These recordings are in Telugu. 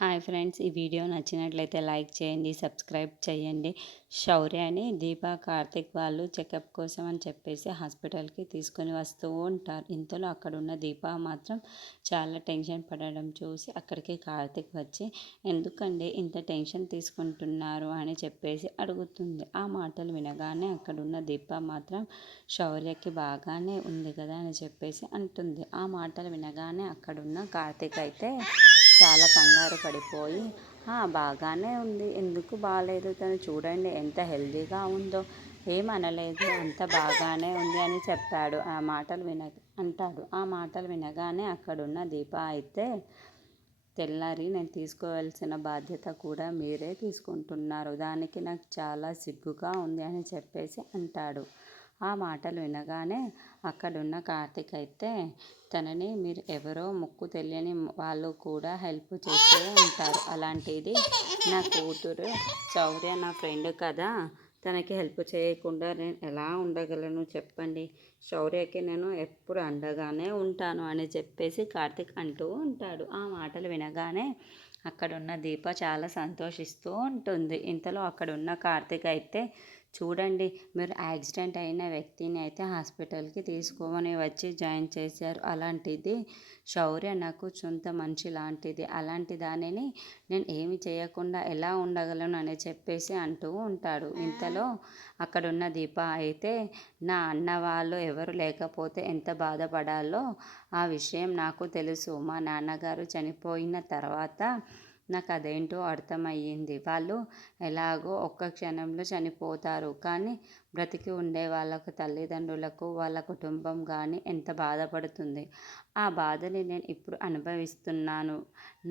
హాయ్ ఫ్రెండ్స్, ఈ వీడియో నచ్చినట్లయితే లైక్ చేయండి, సబ్స్క్రైబ్ చేయండి. శౌర్యని దీప, కార్తిక్ వాళ్ళు చెకప్ కోసం అని చెప్పేసి హాస్పిటల్కి తీసుకొని వస్తూ ఉంటారు. ఇంతలో అక్కడున్న దీప మాత్రం చాలా టెన్షన్ పడడం చూసి అక్కడికి కార్తిక్ వచ్చి ఎందుకండి ఇంత టెన్షన్ తీసుకుంటున్నారు అని చెప్పేసి అడుగుతుంది. ఆ మాటలు వినగానే అక్కడున్న దీప మాత్రం శౌర్యకి బాగానే ఉంది కదా అని చెప్పేసి అంటుంది. ఆ మాటలు వినగానే అక్కడున్న కార్తిక్ అయితే చాలా కంగారు పడిపోయి బాగానే ఉంది, ఎందుకు బాగాలేదు, తను చూడండి ఎంత హెల్తీగా ఉందో, ఏమనలేదు, అంత బాగానే ఉంది అని చెప్పాడు. ఆ మాటలు వినగానే అక్కడున్న దీప అయితే తెల్లారి నేను తీసుకోవాల్సిన బాధ్యత కూడా మీరే తీసుకుంటున్నారు, దానికి నాకు చాలా సిగ్గుగా ఉంది అని చెప్పేసి అంటాడు. ఆ మాటలు వినగానే అక్కడున్న కార్తిక్ అయితే తనని మీరు ఎవరో ముక్కు తెలియని వాళ్ళు కూడా హెల్ప్ చేస్తూ ఉంటారు, అలాంటిది నా కూతురు శౌర్య నా ఫ్రెండ్ కదా, తనకి హెల్ప్ చేయకుండా నేను ఎలా ఉండగలను చెప్పండి, శౌర్యకి నేను ఎప్పుడు అండగానే ఉంటాను అని చెప్పేసి కార్తిక్ అంటూ ఉంటాడు. ఆ మాటలు వినగానే అక్కడున్న దీప చాలా సంతోషిస్తూ ఉంటుంది. ఇంతలో అక్కడున్న కార్తిక్ అయితే చూడండి, మీరు యాక్సిడెంట్ అయిన వ్యక్తిని అయితే హాస్పిటల్కి తీసుకొని వచ్చి జాయిన్ చేశారు, అలాంటిది శౌర్య నాకు సొంత మనిషి లాంటిది, అలాంటి దానిని నేను ఏమి చేయకుండా ఎలా ఉండగలను అని చెప్పేసి అంటూ ఉంటాడు. ఇంతలో అక్కడున్న దీప అయితే నా అన్న వాళ్ళు ఎవరు లేకపోతే ఎంత బాధపడాలో ఆ విషయం నాకు తెలుసు, మా నాన్నగారు చనిపోయిన తర్వాత నాకు అదేంటో అర్థమయ్యింది, వాళ్ళు ఎలాగో ఒక్క క్షణంలో చనిపోతారు, కానీ బ్రతికి ఉండే వాళ్ళకు తల్లిదండ్రులకు వాళ్ళ కుటుంబం కానీ ఎంత బాధపడుతుంది, ఆ బాధని నేను ఇప్పుడు అనుభవిస్తున్నాను,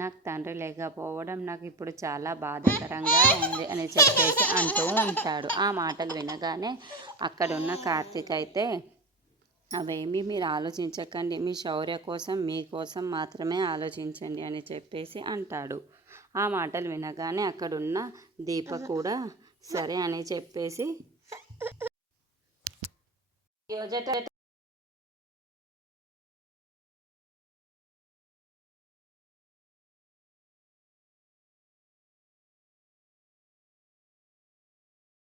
నాకు తండ్రి లేకపోవడం నాకు ఇప్పుడు చాలా బాధాకరంగా ఉంది అని చెప్పేసి అంటూ ఉంటాడు. ఆ మాటలు వినగానే అక్కడున్న కార్తీక్ అయితే అవేమీ మీరు ఆలోచించకండి, మీ శౌర్య కోసం మీకోసం మాత్రమే ఆలోచించండి అని చెప్పేసి అంటాడు. ఆ మాటలు వినగానే అక్కడున్న దీప కూడా సరే అని చెప్పేసి